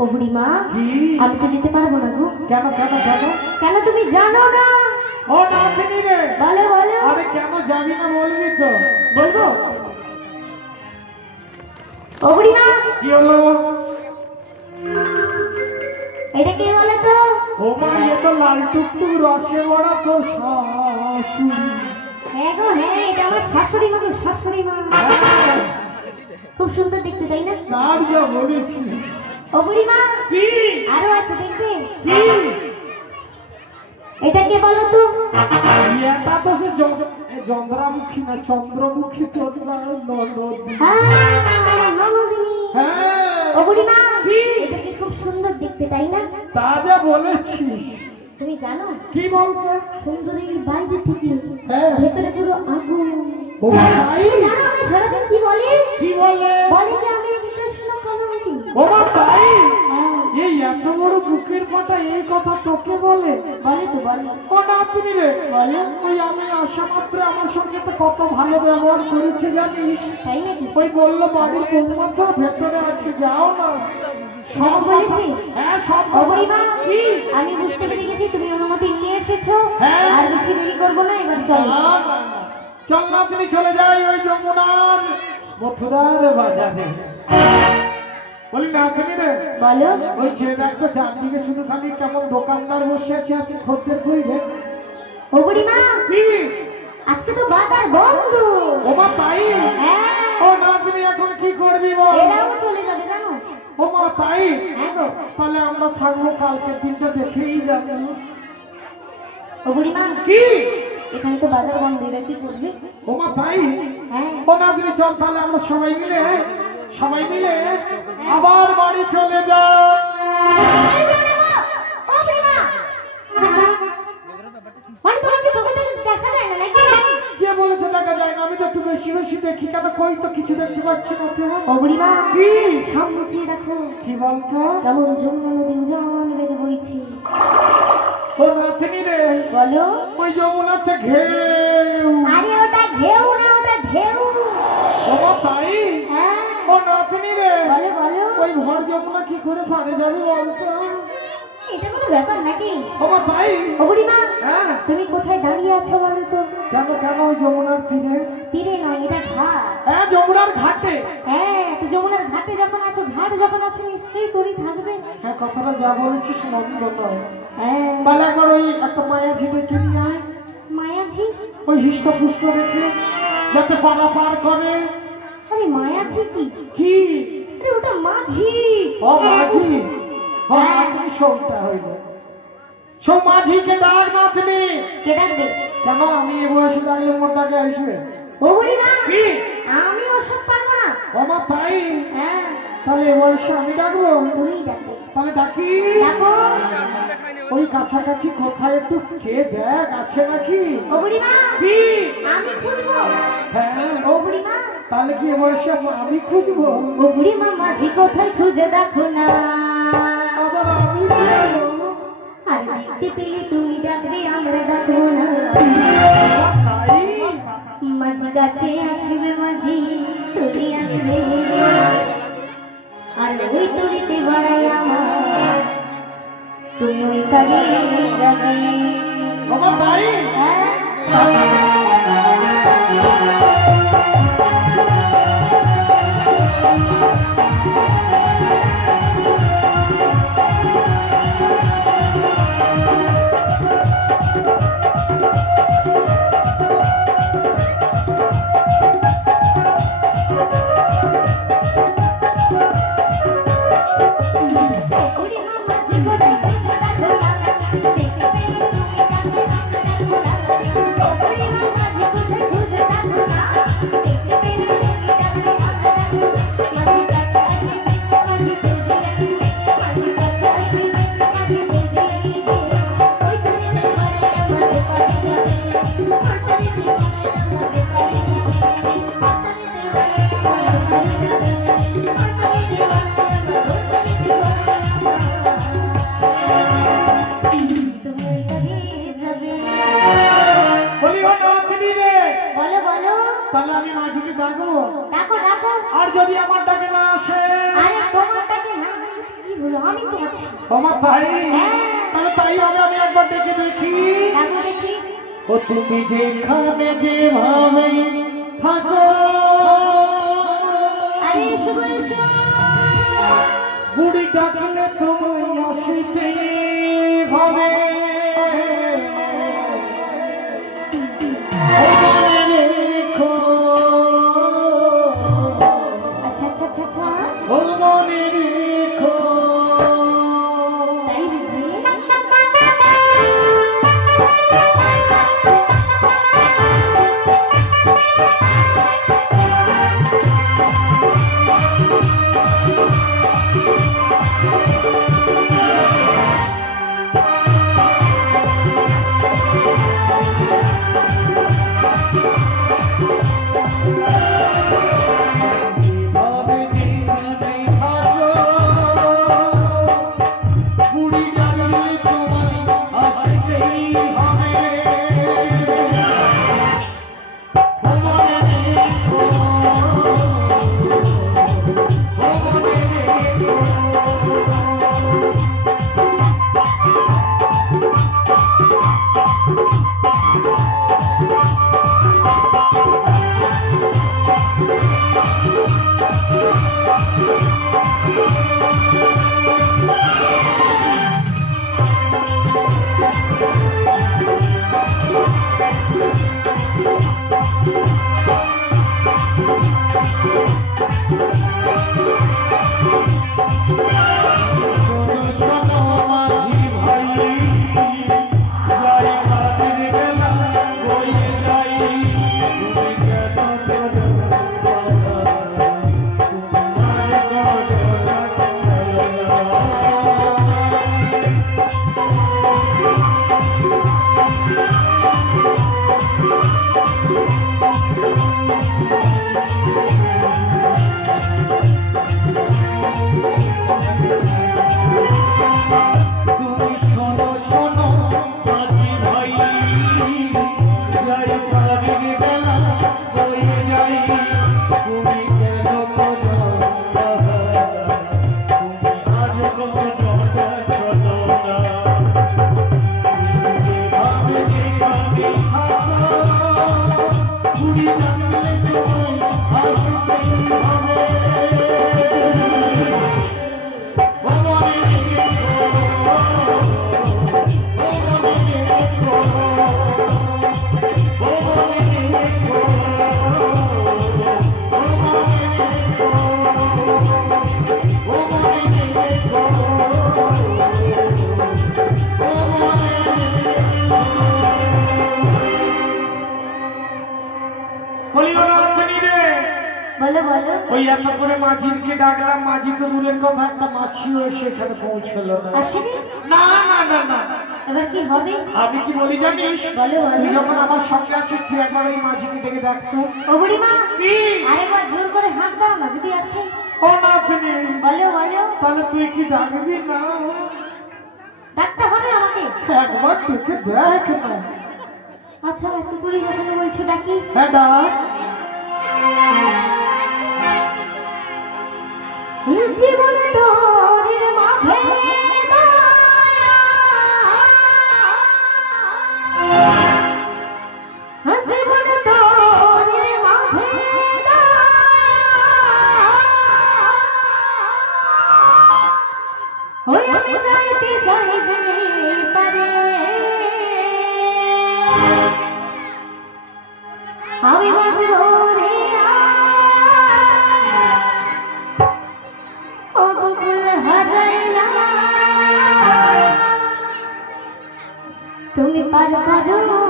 ও বুড়িমা, আমি তো যেতে পারবো না গো। কেন কেন কেন? কেন তুমি জানো না? ও নাতনি রে, বলো বলো। আরে কেন যাবি না বলবি তো? বলবো। ও বুড়িমা, কি হলো? এটা কে বলো তো? ও মা, এ তো লাল টুকটুক রসে ভরা তোর শাশুড়ি। হ্যাঁ গো হ্যাঁ, এটা আমার শাশুড়ি মা গো, শাশুড়ি মা। খুব সুন্দর দেখতে, তাই না? কার যা বলেছি। ও বুড়িমা, কি আরো আছে দেখবে। কি? এটা কে বলো তো? এটা তো সে চন্দ্রামুখী না, চন্দ্রমুখী তোর ননদ। হ্যাঁ ননদিনী। হ্যাঁ। ও বুড়িমা, কি? এটা কি খুব সুন্দর দেখতে, তাই না? তা যা বলেছিস। তুমি জানো কি বলছো? সুন্দরীর বাইরে থেকে হ্যাঁ। ভেতরে পুরো আগুন। ও ভাই, জানো আমি সারাদিন কি বলি? কি বলে? বলে যে আমি কৃষ্ণ কমলি। ও মা তাই? হ্যাঁ, এই এত বড় বুকের কথা এই কথা তোকে বলে? বলে তো বলে। ও নাতনি রে, বলে ওই আমি আসা মাত্র আমার সঙ্গে তো কত ভালো ব্যবহার করেছে জানিস? তাই নাকি? ওই বললো বাড়ির বৌমাত্র ভেতরে আছে, যাও না। সব বলেছি? হ্যাঁ সব ও বুড়িমা, কি? আমি বুঝতে পেরে গেছি তুমি অনুমতি নিয়ে এসেছো। হ্যাঁ। আর বেশি দেরি করবো না, এবার চলো। না, না, না। চল না, তুমি চলে যাই ওই যমুনার মথুরার বাজারে। বলি না তুমি রে, বলো। ওই যে দেখো চারদিকে শুধু খালি কেমন দোকানদার বসে আছে, আপনি খদ্দের কইলে। ও বুড়িমা, কি? আজকে তো বাজার বন্ধ। ও মা তাই? হ্যাঁ, ও না, তুমি এখন কি করবি বল? এরাও চলে যাবে জানো? ও মা তাই? হ্যাঁ গো। তাহলে আমরা থাকবো, কালকে দিনটা দেখেই যাবো। ও বুড়িমা, কি? এখানে তো বাজার বন্ধ, এরা কি করবে? ও মা তাই? হ্যাঁ। ও না, তুমি চল, তাহলে আমরা সবাই মিলে আবার বাড়ি চলে যাই। ও বুড়িমা, মানে তোমাকে চোখে চোখে দেখা যায় না নাকি? কে বলেছে দেখা যায় না? আমি তো একটু বেশি বেশি দেখি, কেন কই তো কিছু দেখতে পাচ্ছি না তো। ও বুড়িমা, কি? সামনে চেয়ে দেখো, কি বলতো? কেমন যমুনা নদী উজান বেগে বইছে। ও নাতনি রে, বলো। ওই যমুনাতে ঘেউ। আরে ওটা ঢেউ না, ওটা ঢেউ। ও মা তাই? হ্যাঁ। ও নাতনি রে, বলো বলো। ওই ভর যমুনা কি করে পারে যাবে বলতো? এটা কোনো ব্যাপার নাকি? ও মা তাই? ও বুড়িমা, হ্যাঁ। তুমি কোথায় দাঁড়িয়ে আছো বলো তো? কেন কেন? ওই যমুনার তীরে। তীরে নয়, এটা ঘাট। হ্যাঁ, যমুনার ঘাটে। হ্যাঁ, তো যমুনার ঘাটে যখন আছো, ঘাট যখন আছো, নিশ্চয়ই তরি থাকবে। হ্যাঁ, কথাটা যা বলেছিস মন্দ নয়। হ্যাঁ। তাহলে একবার ওই একটা মায়াঝি দেখে নিয়ে আয়। মায়াঝি? ওই হৃষ্টপুষ্ট দেখে, যাতে পাড়া পার করে। আরে মায়াঝি কি? কি? আরে ওটা মাঝি। ও মাঝি? ও হ্যাঁ। তুমি সৌটা হইল। সৌ মাঝিকে ডাক না তুমি। কে ডাকবে? কেন আমি এ বয়সে ডাকলে মোটাকে আসবে? ও বুড়িমা, কি? আমি ওসব পারবো না। ও মা তাই? হ্যাঁ, তাহলে এ বয়সে আমি ডাকবো? তুমিই ডাকবে। তাহলে ডাকি। ডাকো। ওই কাছাকাছি কোথায় একটু চেয়ে দেখ আছে নাকি। ও বুড়িমা, কি? আমি খুঁজবো। হ্যাঁ। ও বুড়িমা, তাহলে কি এ বয়সে আমি খুঁজবো? ও বুড়িমা, মাঝি কোথায় খুঁজে দেখো না। আবার আমি খুঁজবো? আর দেখতে পেলে তুমি ডাকবে, আমরা ডাকবো না। তাই? মাঝি কাছে আসবে, মাঝি তুমি আসবে। আর ওই তরিতে বাড়াই আমার, তুমি ওই কাজে যাবে। বাবা তাই? হ্যাঁ। বলি ও নাতনি রে, বলো বলো। তাহলে আমি মাঝিকে ডাকবো। ডাকো ডাকো। আর যদি আমার ডাকে না আসে? আরে তোমার কাছে না আসলে কি হলো? আমি তো আছি। আমার ভাই হ্যাঁ। তাহলে তাই হবে, আমি একবার দেখে দেখি। দেখো দেখি। ও তুমি যেখানে যেভাবে থাকো, আরে এসো গো, এসো। বুড়ি ডাকলে তোমায় আসিতে হবে। ও মনে রেখো, আচ্ছা আচ্ছা আচ্ছা আচ্ছা। ও মনে রেখো। তাই বুঝি? যেভাবে যেখানে থাকো, বুড়ি ডাকলে তোমায় আসিতেই হবে। ও মনে রেখো, ও মনে রেখো। শোনো শোনো মাঝি ভাই, যাই রাতের বেলা বয়ে যাই, তুমি কেন করো বাধা? তুমি আর করো না খেলা। তুমি শোনো শোনো মাঝি ভাই, যাই রাতের বেলা বয়ে যাই, তুমি কেন করো বাধা? তুমি আজ করো না ছলনা। যেভাবে যেখানে থাকো, বুড়ি ডাকলে তোমায় আসিতেই হবে। ও মনে রেখো, ও মনে রেখো, ও মনে রেখো, ও মনে রেখো, ও মনে রেখো, ও মনে বলিও না আপনি রে। বলো বলো। ওই এত করে মাঝিকে ডাকলাম, মাঝি তো দূরের কথা, একটা মাছিও এসে এখানে পৌঁছলো না। আসেনি? না না না না, এবার কি হবে? আমি কি বলি জানিস? বলো, বলো। তুই যখন আমার সঙ্গে আছিস, তুই একবার ওই মাঝিকে ডেকে ডাকতো। ও বুড়িমা, কি? আরেকবার জোর করে হাত দাও না যদি আসে। ও না আপনি, বলো বলো। তাহলে তুই কি ডাকবি না? ডাকতে হবে আমাকে? একবার ডেকে দেখ না। আচ্ছা এত করে যখন বলছো ডাকি। হ্যাঁ ডাক। জীবন তোরের মাঝে জীবন তোরের মাঝে ওই আমি যাইতে চাই যে পারে আমি বাঁচব রে ও বকুল হারাইলা তুমি পার করো